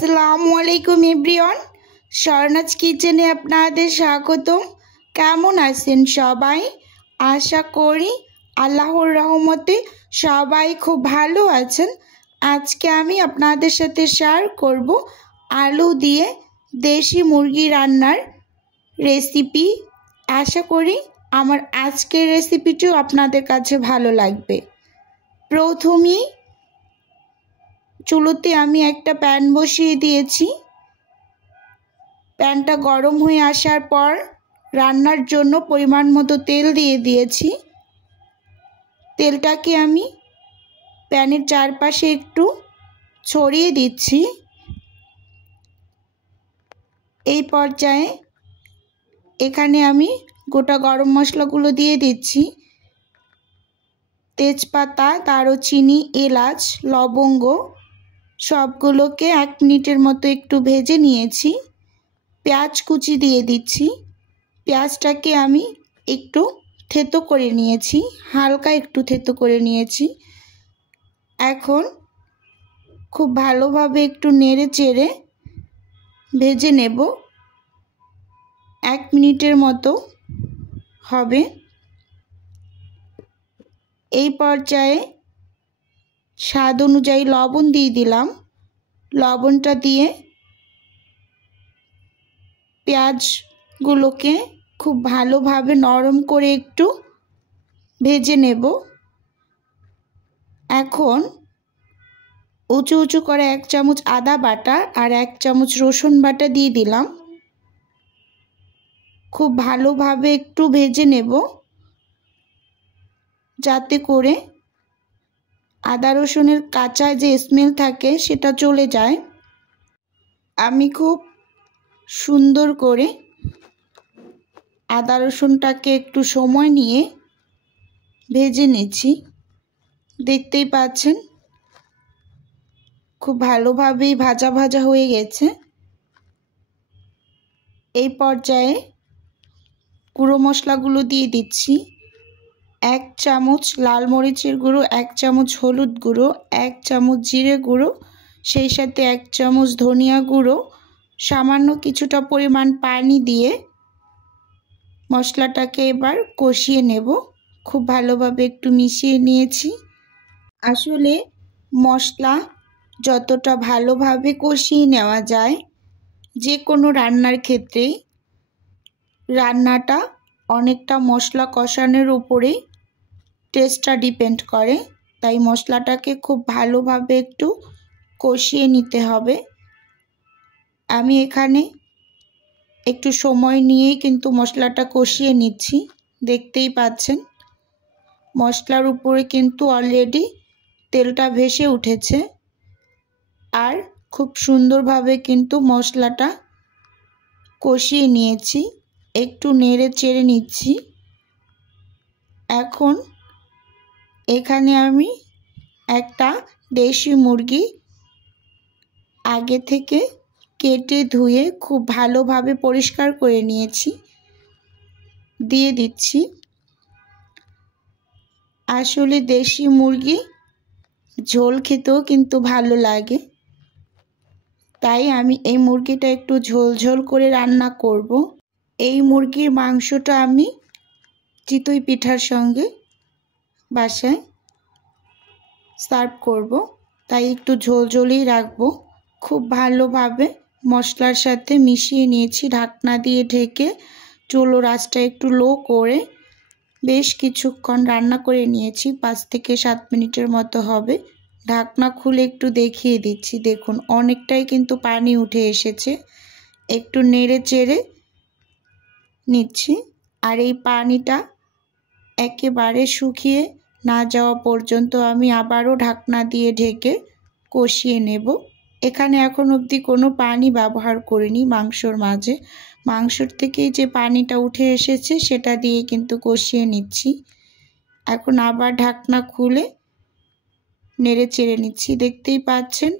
আসসালামু আলাইকুম এভরিওয়ান, স্বর্ণাজ কিচেনে আপনাদের স্বাগতম। কেমন আছেন সবাই? আশা করি আল্লাহর রহমতে সবাই খুব ভালো আছেন। আজকে আমি আপনাদের সাথে শেয়ার করব আলু দিয়ে দেশি মুরগি রান্নার রেসিপি। আশা করি আমার আজকের রেসিপিটিও আপনাদের কাছে ভালো লাগবে। প্রথমেই চুলোতে আমি একটা প্যান বসিয়ে দিয়েছি। প্যানটা গরম হয়ে আসার পর রান্নার জন্য পরিমাণ মতো তেল দিয়ে দিয়েছি। তেলটাকে আমি প্যানের চারপাশে একটু ছড়িয়ে দিচ্ছি। এই পর্যায়ে এখানে আমি গোটা গরম মশলাগুলো দিয়ে দিচ্ছি। তেজপাতা, দারুচিনি, এলাচ, লবঙ্গ সবগুলোকে 1 মিনিটের মতো একটু ভেজে নিয়েছি। পেঁয়াজ কুচি দিয়ে দিচ্ছি। পেঁয়াজটাকে আমি একটু থেতো করে নিয়েছি, হালকা একটু থেতো করে নিয়েছি। এখন খুব ভালোভাবে একটু নেড়ে চেড়ে ভেজে নেব। 1 মিনিটের মতো হবে। এই পর্যায়ে স্বাদ অনুযায়ী লবণ দিয়ে দিলাম। লবণটা দিয়ে পেঁয়াজগুলোকে খুব ভালোভাবে নরম করে একটু ভেজে নেব। এখন উঁচু উঁচু করে 1 চামচ আদা বাটা আর 1 চামচ রসুন বাটা দিয়ে দিলাম। খুব ভালোভাবে একটু ভেজে নেব যাতে করে আদা রসুনের কাঁচা যে স্মেল থাকে সেটা চলে যায়। আমি খুব সুন্দর করে আদা রসুনটাকে একটু সময় নিয়ে ভেজে নিচ্ছি। দেখতেই পাচ্ছেন খুব ভালোভাবেই ভাজা ভাজা হয়ে গেছে। এই পর্যায়ে গুঁড়ো মশলাগুলো দিয়ে দিচ্ছি। 1 চামচ লাল মরিচের গুঁড়ো, 1 চামচ হলুদ গুঁড়ো, 1 চামচ জিরে গুঁড়ো, সেই সাথে 1 চামচ ধনিয়া গুঁড়ো, সামান্য কিছুটা পরিমাণ পানি দিয়ে মশলাটাকে এবার কষিয়ে নেব। খুব ভালোভাবে একটু মিশিয়ে নিয়েছি। আসলে মশলা যতটা ভালোভাবে কষিয়ে নেওয়া যায় যে কোনো রান্নার ক্ষেত্রেই, রান্নাটা অনেকটা মশলা কষানোর উপরে টেস্টটা ডিপেন্ড করে। তাই মশলাটাকে খুব ভালোভাবে একটু কষিয়ে নিতে হবে। আমি এখানে একটু সময় নিয়েই কিন্তু মশলাটা কষিয়ে নিচ্ছি। দেখতেই পাচ্ছেন মশলার উপরে কিন্তু অলরেডি তেলটা ভেসে উঠেছে আর খুব সুন্দরভাবে কিন্তু মশলাটা কষিয়ে নিয়েছি। একটু নেড়ে চেড়ে নিচ্ছি। এখন এখানে আমি একটা দেশি মুরগি আগে থেকে কেটে ধুয়ে খুব ভালোভাবে পরিষ্কার করে নিয়েছি, দিয়ে দিচ্ছি। আসলে দেশি মুরগি ঝোল খেতেও কিন্তু ভালো লাগে, তাই আমি এই মুরগিটা একটু ঝোল ঝোল করে রান্না করব। এই মুরগির মাংসটা আমি চিতই পিঠার সঙ্গে বাসায় সার্ভ করব, তাই একটু ঝোল ঝোলই রাখবো। খুব ভালোভাবে মশলার সাথে মিশিয়ে নিয়েছি। ঢাকনা দিয়ে ঢেকে চুলোর আঁচটা একটু লো করে বেশ কিছুক্ষণ রান্না করে নিয়েছি। 5 থেকে 7 মিনিটের মতো হবে। ঢাকনা খুলে একটু দেখিয়ে দিচ্ছি। দেখুন অনেকটাই কিন্তু পানি উঠে এসেছে। একটু নেড়ে চেড়ে নিচ্ছি। আর এই পানিটা একেবারে শুকিয়ে না যাওয়া পর্যন্ত আমি আবারও ঢাকনা দিয়ে ঢেকে কষিয়ে নেব। এখানে এখন অবধি কোনো পানি ব্যবহার করিনি মাংসর মাঝে। মাংসর থেকেই যে পানিটা উঠে এসেছে সেটা দিয়ে কিন্তু কষিয়ে নিচ্ছি। এখন আবার ঢাকনা খুলে নেড়ে চেড়ে নিচ্ছি। দেখতেই পাচ্ছেন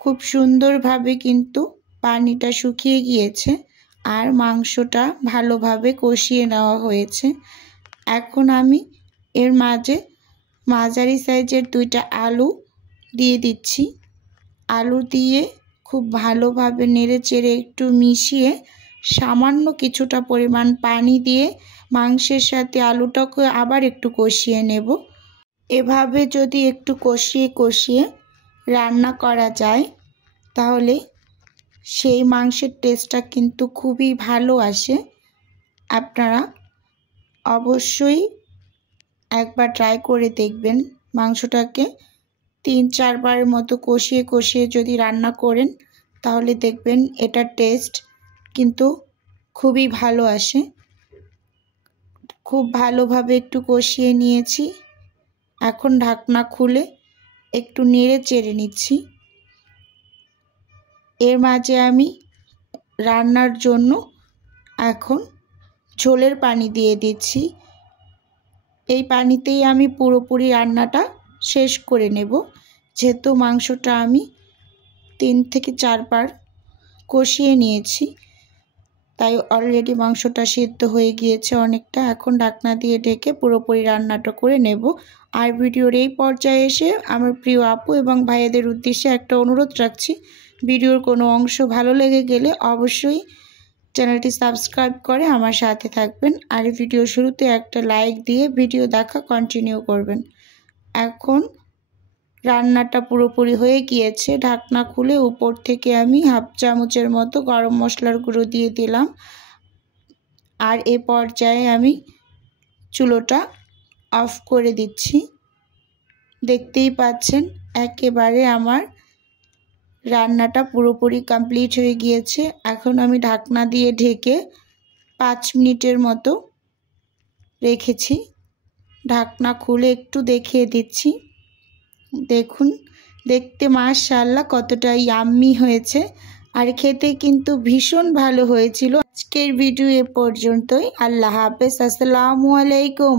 খুব সুন্দরভাবে কিন্তু পানিটা শুকিয়ে গিয়েছে আর মাংসটা ভালোভাবে কষিয়ে নেওয়া হয়েছে। এখন আমি এর মাঝে মাঝারি সাইজের 2টা আলু দিয়ে দিচ্ছি। আলু দিয়ে খুব ভালোভাবে নেড়ে চেড়ে একটু মিশিয়ে সামান্য কিছুটা পরিমাণ পানি দিয়ে মাংসের সাথে আলুটাকে আবার একটু কষিয়ে নেব। এভাবে যদি একটু কষিয়ে কষিয়ে রান্না করা যায় তাহলে সেই মাংসের টেস্টটা কিন্তু খুবই ভালো আসে। আপনারা অবশ্যই একবার ট্রাই করে দেখবেন। মাংসটাকে 3-4 বারের মতো কষিয়ে কষিয়ে যদি রান্না করেন তাহলে দেখবেন এটার টেস্ট কিন্তু খুবই ভালো আসে। খুব ভালোভাবে একটু কষিয়ে নিয়েছি। এখন ঢাকনা খুলে একটু নেড়ে চেড়ে নিচ্ছি। এর মাঝে আমি রান্নার জন্য এখন ঝোলের পানি দিয়ে দিচ্ছি। এই পানিতেই আমি পুরোপুরি রান্নাটা শেষ করে নেব, যেহেতু মাংসটা আমি 3 থেকে 4 বার কষিয়ে নিয়েছি, তাই অলরেডি মাংসটা সিদ্ধ হয়ে গিয়েছে অনেকটা। এখন ঢাকনা দিয়ে ঢেকে পুরোপুরি রান্নাটা করে নেব। আর ভিডিওর এই পর্যায়ে এসে আমার প্রিয় আপু এবং ভাইয়াদের উদ্দেশ্যে একটা অনুরোধ রাখছি, ভিডিওর কোনো অংশ ভালো লেগে গেলে অবশ্যই চ্যানেলটি সাবস্ক্রাইব করে আমার সাথে থাকবেন। আর ভিডিও শুরুতে একটা লাইক দিয়ে ভিডিও দেখা কন্টিনিউ করবেন। এখন রান্নাটা পুরোপুরি হয়ে গিয়েছে। ঢাকনা খুলে উপর থেকে আমি 1/2 চামচের মতো গরম মশলার গুঁড়ো দিয়ে দিলাম। আর এ পর্যায়ে আমি চুলোটা অফ করে দিচ্ছি। দেখতেই পাচ্ছেন একেবারে আমার রান্নাটা পুরোপুরি কমপ্লিট হয়ে গিয়েছে। এখন আমি ঢাকনা দিয়ে ঢেকে 5 মিনিটের মতো রেখেছি। ঢাকনা খুলে একটু দেখিয়ে দিচ্ছি। দেখুন, দেখতে মাশাআল্লাহ কতটা ইয়াম্মি হয়েছে, আর খেতে কিন্তু ভীষণ ভালো হয়েছিল। আজকের ভিডিও এ পর্যন্তই। আল্লাহ হাফেজ। আসসালামু আলাইকুম।